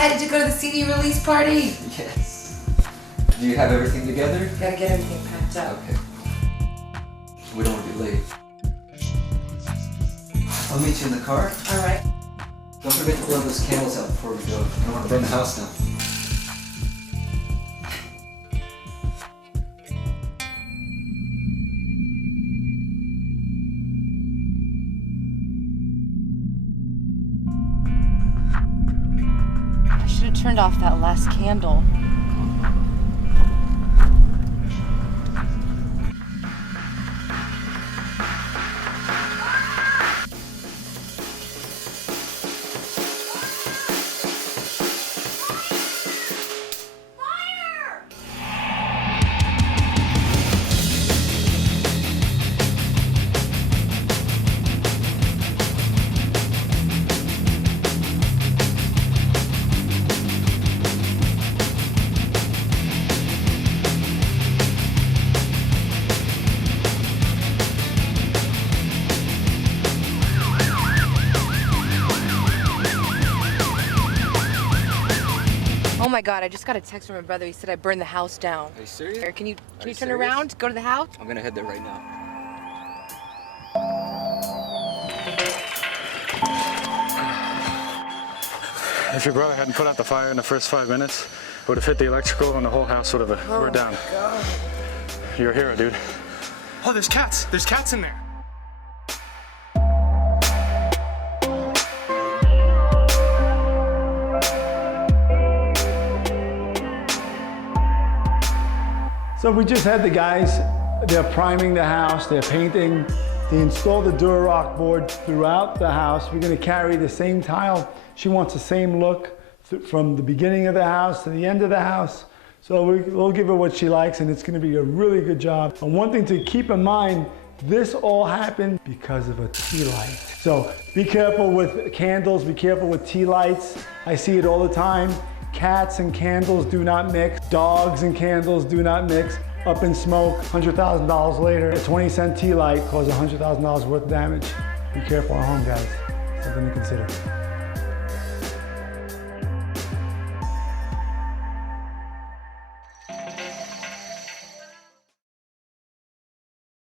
excited to go to the CD release party? Yes. Do you have everything together? Gotta get everything packed up. Okay. We don't want to be late. I'll meet you in the car. All right. Don't forget to blow those candles out before we go. I don't want to burn the house down. I should have turned off that last candle. Oh my God, I just got a text from my brother. He said I burned the house down. Are you serious? Here, can you turn serious? around, go to the house? I'm gonna head there right now. If your brother hadn't put out the fire in the first 5 minutes, it would have hit the electrical and the whole house would have burned down. God. You're a hero, dude. Oh, there's cats. There's cats in there. So we just had the guys, they're priming the house, they're painting. They installed the Durarock board throughout the house. We're gonna carry the same tile. She wants the same look from the beginning of the house to the end of the house. So we'll give her what she likes and it's gonna be a really good job. And one thing to keep in mind, this all happened because of a tea light. So be careful with candles, be careful with tea lights. I see it all the time. Cats and candles do not mix. Dogs and candles do not mix. Up in smoke, $100,000 later, a 20-cent tea light caused $100,000 worth of damage. Be careful at home, guys. Something to consider.